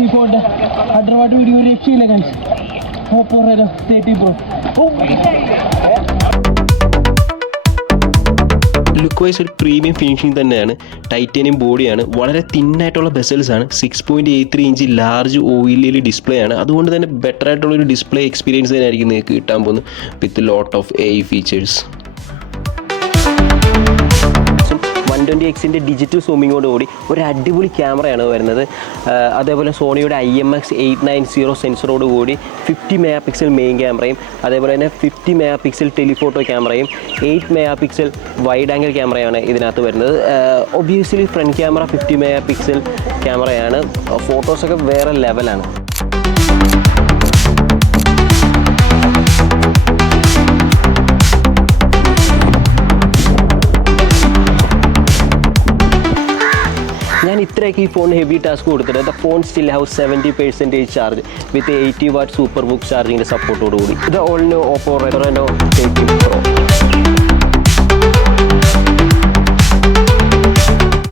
ഈ ഫോണിൻ്റെ underwater video രക്ഷയില്ല guys. Oppo Reno 30 Pro. Look wise ഒരു പ്രീമിയം ഫിനിഷിംഗ് തന്നെയാണ്. ടൈറ്റാനിയം ബോഡിയാണ്, വളരെ തിന്നായിട്ടുള്ള ബെസൽസാണ്, 6.83 ഇഞ്ച് ലാർജ് OLED ഡിസ്പ്ലേ ആണ്. അതുകൊണ്ട് തന്നെ ബെറ്റർ ആയിട്ടുള്ളൊരു ഡിസ്പ്ലേ എക്സ്പീരിയൻസ് തന്നെ ആയിരിക്കും നിങ്ങൾക്ക് കിട്ടാൻ പോകുന്നത് with lot of AI features. 120x digital സൂമിങ്ങോടുകൂടി ഒരു അടിപൊളി ക്യാമറയാണ് വരുന്നത്. അതേപോലെ സോണിയുടെ IMX890 സെൻസറോട് കൂടി 50 MP മെയിൻ ക്യാമറയും അതേപോലെ തന്നെ 50 MP ടെലിഫോട്ടോ ക്യാമറയും 8 MP വൈഡ് ആംഗിൾ ക്യാമറയാണ് ഇതിനകത്ത് വരുന്നത്. ഒബ്വിയസ്ലി ഫ്രണ്ട് ക്യാമറ 50 MP ക്യാമറയാണ്. ഫോട്ടോസൊക്കെ വേറെ ലെവലാണ്. ഞാൻ ഇത്രയൊക്കെ ഈ ഫോൺ ഹെവി ടാസ്ക് കൊടുത്തിട്ട് the phone still have 70% charge with 80 watt super ബുക്ക് ചാർജിങ്ങിൻ്റെ സപ്പോർട്ടോടുകൂടി. ഇത് all new Oppo Reno 30 Pro.